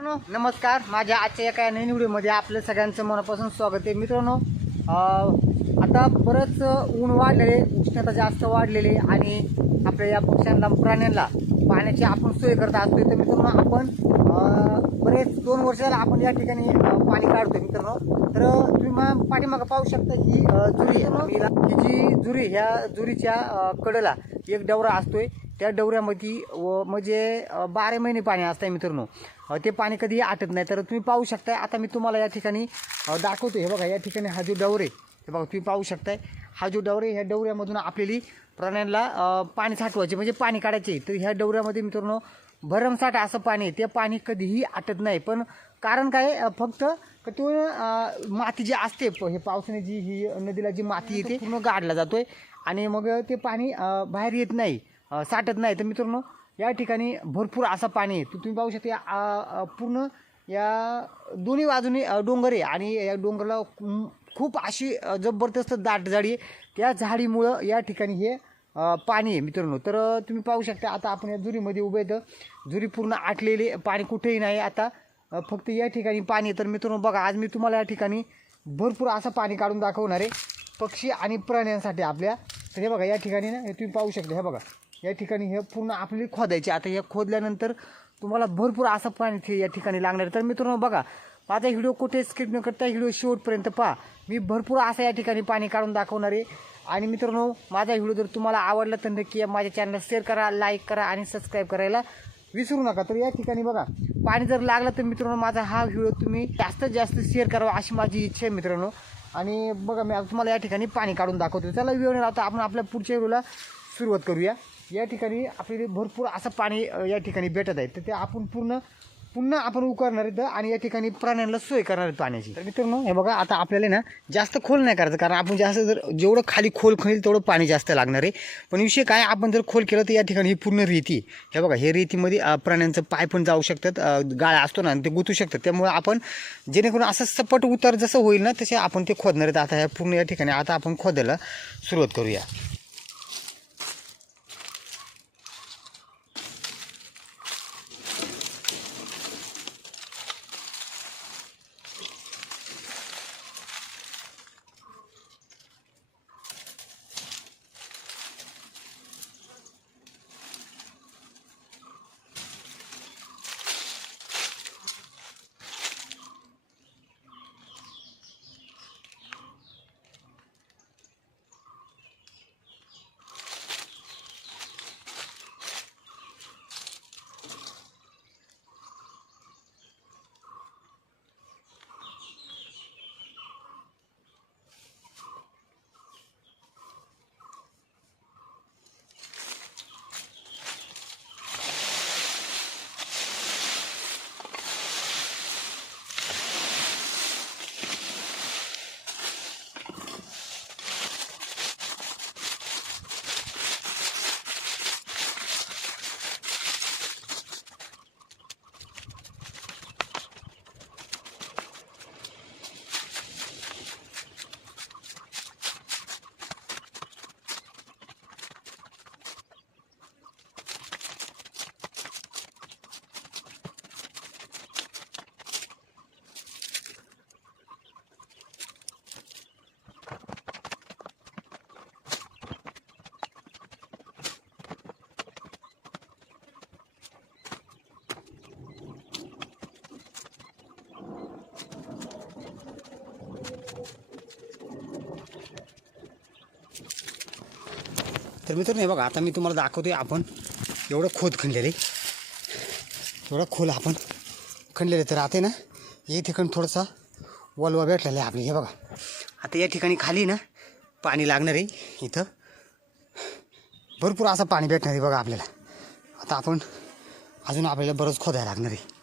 मित्रांनो नमस्कार. माझ्या आजच्या एका नवीन व्हिडिओमध्ये आपलं सगळ्यांचं मनापासून स्वागत आहे. मित्रांनो आता बरंच ऊन वाढलेले, उष्णता जास्त वाढलेली आणि आपल्या या पक्ष्यांना प्राण्यांना पाण्याची आपण सोय करत असतो. तर मित्रांनो आपण बरेच 2 वर्षाला आपण या ठिकाणी पाणी काढतोय मित्रांनो. तर तुम्ही पाठीमागं पाहू शकता ही जुरी आहे. ही जी जुरी, ह्या जुरीच्या कडेला एक डवरा असतोय. त्या डवऱ्यामध्ये म्हणजे 12 महिने पाणी असतं मित्रांनो. ते पाणी कधीही आटत नाही. तर तुम्ही पाहू शकताय. आता मी तुम्हाला या ठिकाणी दाखवतो. हे बघा, या ठिकाणी हा जो डवरे, हे बघा तुम्ही पाहू शकताय. हा जो डवरे, ह्या डवऱ्यामधून आपल्याला प्राण्यांना पाणी साठवायचे म्हणजे पाणी काढायचे. तर ह्या डवऱ्यामध्ये मित्रांनो भरमसाठ असं पाणी आहे. ते पाणी कधीही आटत नाही. पण कारण काय, फक्त तो माती जी असते, हे पावसाने जी ही नदीला जी माती येते पूर्ण गाडला जातोय आणि मग ते पाणी बाहेर येत नाही, साठत नाही. तर मित्रांनो या ठिकाणी भरपूर असं पाणी आहे. तुम्ही पाहू शकता. पूर्ण या दोन्ही बाजूनी डोंगर आहे आणि या डोंगराला खूप अशी जबरदस्त दाट झाडी आहे. त्या झाडीमुळं या ठिकाणी हे पाणी आहे मित्रांनो. तर तुम्ही पाहू शकता. आता आपण या जुरीमध्ये उभे, तर जुरी पूर्ण आटलेली, पाणी कुठेही नाही. आता फक्त या ठिकाणी पाणी. तर मित्रांनो बघा, आज मी तुम्हाला या ठिकाणी भरपूर असं पाणी काढून दाखवणार आहे पक्षी आणि प्राण्यांसाठी आपल्या. तर हे बघा, या ठिकाणी ना, हे तुम्ही पाहू शकता. हे बघा, या ठिकाणी हे पूर्ण आपली खोदायचे. आता हे खोदल्यानंतर तुम्हाला भरपूर असं पाणी या ठिकाणी लागणार आहे. तर मित्रांनो बघा, माझा व्हिडिओ कुठे स्किप न करता व्हिडिओ शेवटपर्यंत पहा. मी भरपूर असं या ठिकाणी पाणी काढून दाखवणार आहे. आणि मित्रांनो माझा व्हिडिओ जर तुम्हाला आवडला तर नक्की माझ्या चॅनलला शेअर करा, लाईक करा आणि सबस्क्राईब करायला विसरू नका. तर या ठिकाणी बघा, पाणी जर लागलं तर मित्रांनो माझा हा व्हिडिओ तुम्ही जास्तीत जास्त शेअर करावा अशी माझी इच्छा आहे मित्रांनो. आणि बघा, मी आता तुम्हाला या ठिकाणी पाणी काढून दाखवतो. चला व्हिडिओ नाही आता आपण आपल्या पुढच्या व्हिडिओला सुरुवात करूया. या ठिकाणी आपल्याला भरपूर असं पाणी या ठिकाणी भेटत आहे. तर ते आपण पुन्हा आपण उकरणार आहेत आणि या ठिकाणी प्राण्यांना सोय करणार आहेत पाण्याची. तर मित्रांनो हे बघा, आता आपल्याला ना जास्त खोल नाही करायचं, कारण आपण जास्त जेवढं खाली खोल खणील तेवढं पाणी जास्त लागणार आहे. पण विषय काय, आपण जर खोल केलं तर या ठिकाणी ही पूर्ण रेती, हे बघा, हे रेतीमध्ये प्राण्यांचं पाय पण जाऊ शकतात, गाळा असतो ना, ते गुतू शकतात. त्यामुळे आपण जेणेकरून असं सपाट उतार जसं होईल ना तसे आपण ते खोदणार आहेत. आता ह्या पूर्ण या ठिकाणी आता आपण खोदायला सुरुवात करूया. तर मित्रांनो हे बघा, आता मी तुम्हाला दाखवतोय. आपण एवढं खोद खणलेलं आहे, एवढं खोल आपण खणलेलं. तर आता ना या ठिकाणी थोडासा वलवा भेटलेला आहे आपली. हे बघा, आता या ठिकाणी खाली ना पाणी लागणार आहे. इथं भरपूर असं पाणी भेटणार आहे बघा आपल्याला. आता आपण अजून आपल्याला बरंच खोदायला लागणार आहे.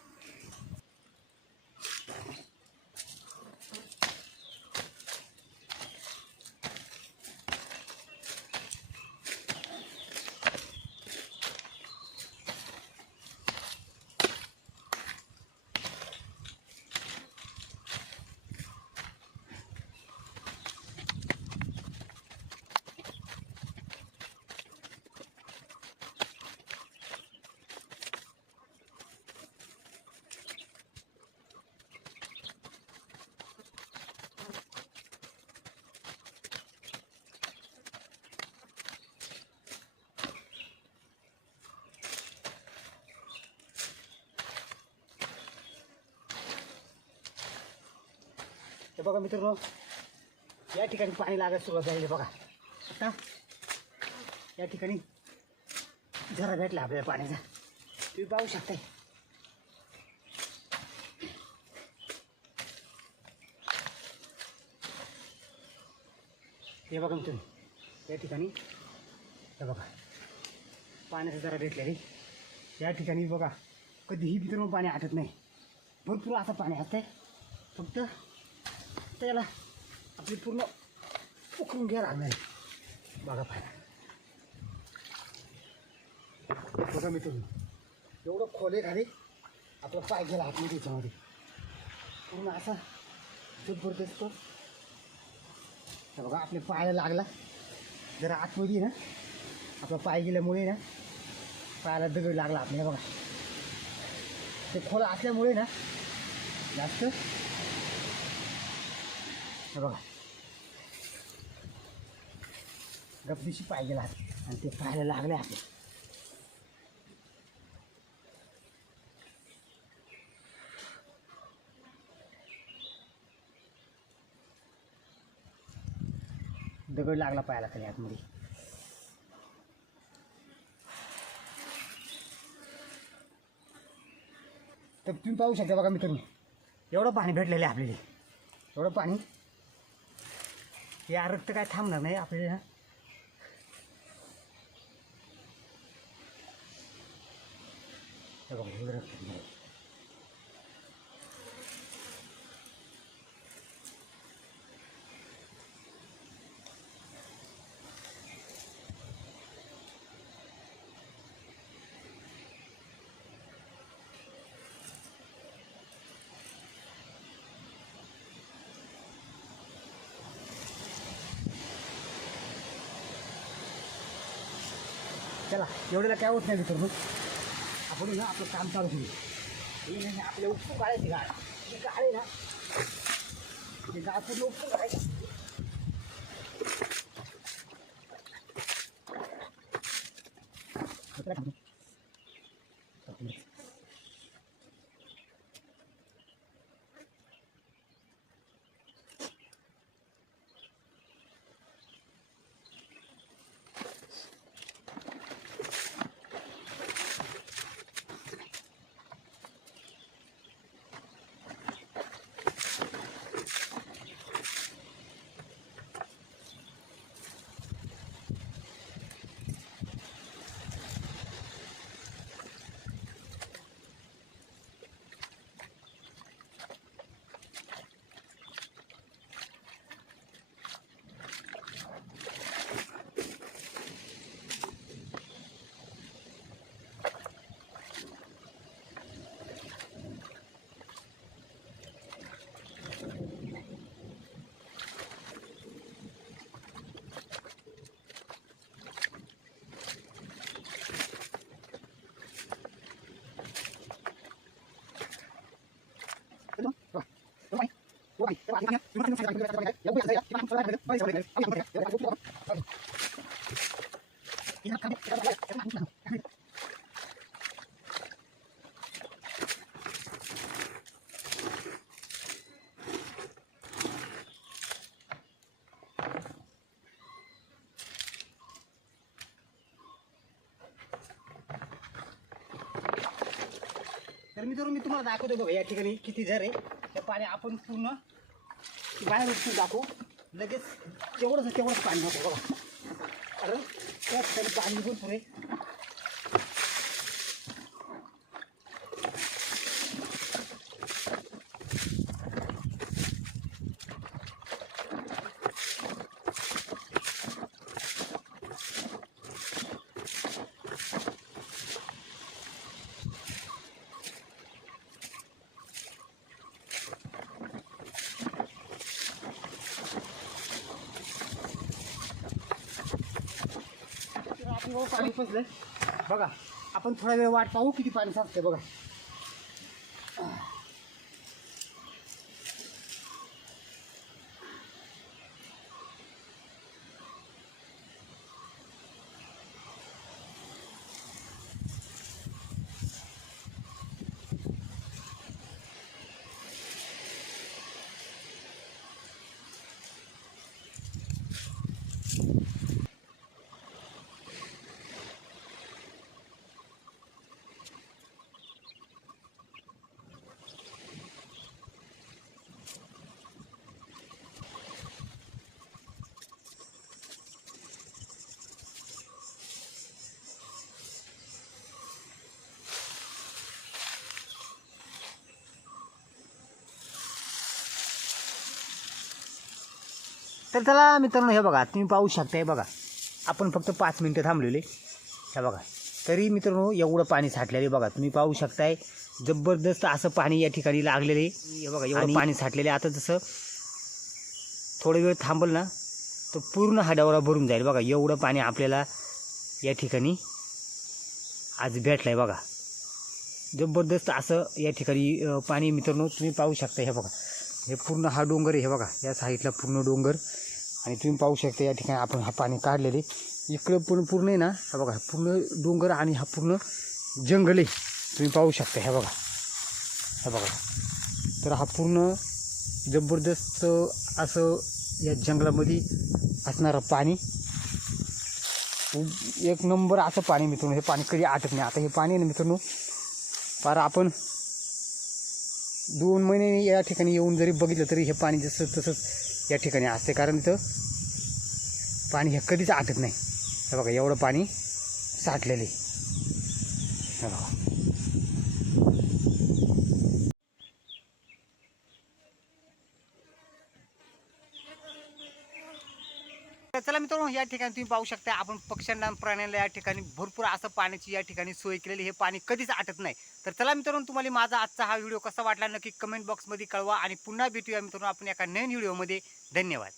हे बघा मित्रांनो, या ठिकाणी पाणी लागायला सुरुवात झाली बघा. आता या ठिकाणी झरा भेटला आपल्याला पाण्याचा, तुम्ही पाहू शकताय. हे बघा मित्रांनो, या ठिकाणी हे बघा पाण्याचा जरा भेटलेली. या ठिकाणी बघा कधीही मित्रांनो पाणी आटत नाही, भरपूर असं पाणी असतंय. फक्त त्याला आपली पूर्ण उकळून घ्यायला लागणार आहे. बघा पाणी बघा मित्रांनो, एवढं खोले खाली आपला पाय गेला आतमध्ये, त्याच्यामध्ये पूर्ण असा जबरदस्त. बघा आपल्या पायाला लागला जरा आतमध्ये ना, आपला पाय गेल्यामुळे ना पायाला दगड लागला आपल्याला. बघा ते खोला असल्यामुळे ना जास्त बघा गपदिशी पाय गेला आणि ते पायाला लागले आपले. दगड लागला पायाला खाली आतमध्ये. तर तुम्ही पाहू शकता बघा मित्रांनो, एवढं पाणी भेटलेलं आहे आपल्याला. एवढं पाणी, या रक्त काय थांबणार नाही आपल्याला. बघा एवढं रक्त नाही. चला एवढ्याला काय होत नाही मित्रांनो, आपण ना आपलं काम चालू करू. हे नाही आपल्या उपसून काढायची गाळ, जे गाळ आहे ना ते गाळ पूर्ण उपसून काढायचं. तर मित्रांनो, मी तुम्हाला दाखवतो बघा या ठिकाणी किती झर आहे. ते पाणी आपण पूर्ण बाहेर उठून दाखवू. लगेच तेवढंच पाणी नको बघा, कारण त्या ठिकाणी पाणी निघून पुरे. पाणी फसलंय बघा. आपण थोडा वेळ वाट पाहू किती पाणी साचते बघा. तर चला मित्रांनो, हे बघा तुम्ही पाहू शकताय, बघा आपण फक्त 5 मिनटं थांबलेले, हे बघा तरी मित्रांनो एवढं पाणी साठलेले बघा तुम्ही पाहू शकताय. जबरदस्त असं पाणी या ठिकाणी लागलेले, हे बघा एवढं पाणी साठलेले. आता जसं थोडा वेळ थांबल ना तर पूर्ण हा डवरा भरून जाईल. बघा एवढं पाणी आपल्याला या ठिकाणी आज भेटलंय. बघा जबरदस्त असं या ठिकाणी पाणी मित्रांनो तुम्ही पाहू शकता. हे बघा हे पूर्ण हा डोंगर आहे, हे बघा या साईडला पूर्ण डोंगर, आणि तुम्ही पाहू शकता या ठिकाणी आपण हा पाणी काढलेले. इकडं पूर्ण आहे ना, हा बघा पूर्ण डोंगर आणि हा पूर्ण जंगल आहे तुम्ही पाहू शकता. हे बघा, हे बघा तर हा पूर्ण जबरदस्त असं या जंगलामध्ये असणारं पाणी, एक नंबर असं पाणी मित्रांनो. हे पाणी कधी आटत नाही. आता हे पाणी आहे ना मित्रांनो, फार आपण 2 महिने या ठिकाणी येऊन जरी बघितलं तरी हे पाणी जसं तसंच या ठिकाणी असते, कारण इथं पाणी हे कधीच आटत नाही. हे बघा एवढं पाणी साठलेलं आहे. हे बघा तर चला मित्रांनो, या ठिकाणी तुम्ही पाहू शकता आपण पक्ष्यांना प्राण्यांना या ठिकाणी भरपूर असं पाण्याची या ठिकाणी सोय केलेली. हे पाणी कधीच आटत नाही. तर चला मित्रांनो, तुम्हाला माझा आजचा हा व्हिडिओ कसा वाटला नक्की कमेंट बॉक्समध्ये कळवा, आणि पुन्हा भेटूया मित्रांनो आपण एका नवीन व्हिडिओमध्ये. धन्यवाद.